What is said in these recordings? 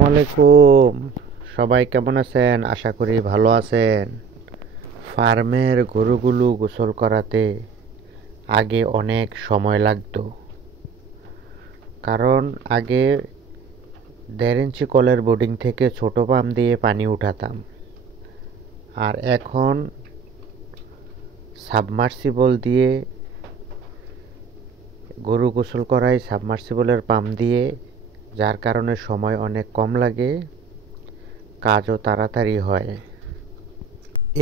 আসসালামু আলাইকুম। সবাই কেমন আছেন? আশা করি ভালো আছেন। ফার্মের গরুগুলো গোসল করাতে আগে অনেক সময় লাগতো, কারণ আগে 1.5 ইঞ্চি কলের বোর্ডিং থেকে ছোট পাম্প দিয়ে পানি উঠাতাম, আর এখন সাবমার্সিবল দিয়ে গরু গোসল করাই, সাবমার্সিবলের পাম্প দিয়ে, যার কারণে সময় অনেক কম লাগে, কাজও তাড়াতাড়ি হয়।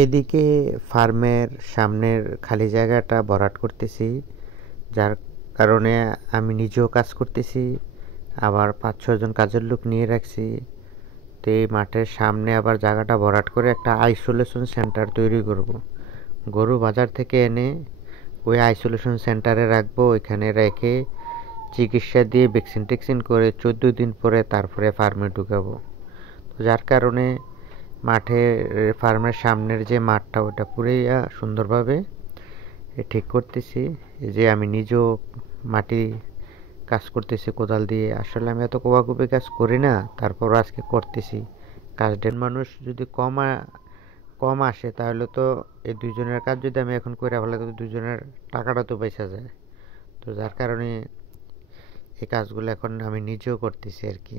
এদিকে ফার্মের সামনের খালি জায়গাটা ভরাট করতেছি, যার কারণে আমি নিজেও কাজ করতেছি, আবার 5-6 জন কাজের লোক নিয়ে রাখছি। তো এই মাঠের সামনে আবার জায়গাটা ভরাট করে একটা আইসোলেশন সেন্টার তৈরি করব। গরু বাজার থেকে এনে ওই আইসোলেশন সেন্টারে রাখবো। ওইখানে রেখে চিকিৎসা দিয়ে ভ্যাকসিন টেকসিন করে 14 দিন পরে তারপরে ফার্মে ঢুকাবো। তো যার কারণে ফার্মের সামনের যে মাঠটা, ওটা পুরোই সুন্দরভাবে ঠিক করতেছি। এই যে আমি নিজেও মাটি কাজ করতেছি কোদাল দিয়ে। আসলে আমি এত কোপাকুপি কাজ করি না, তারপর আজকে করতেছি কাজটা। মানুষ যদি কম আসে, তাহলে তো এই দুইজনের কাজ যদি আমি এখন করে ফেলে, তো দুইজনের টাকাটা তো বেঁচে যায়। তো যার কারণে এই কাজগুলো এখন আমি নিজেও করতেছি আর কি।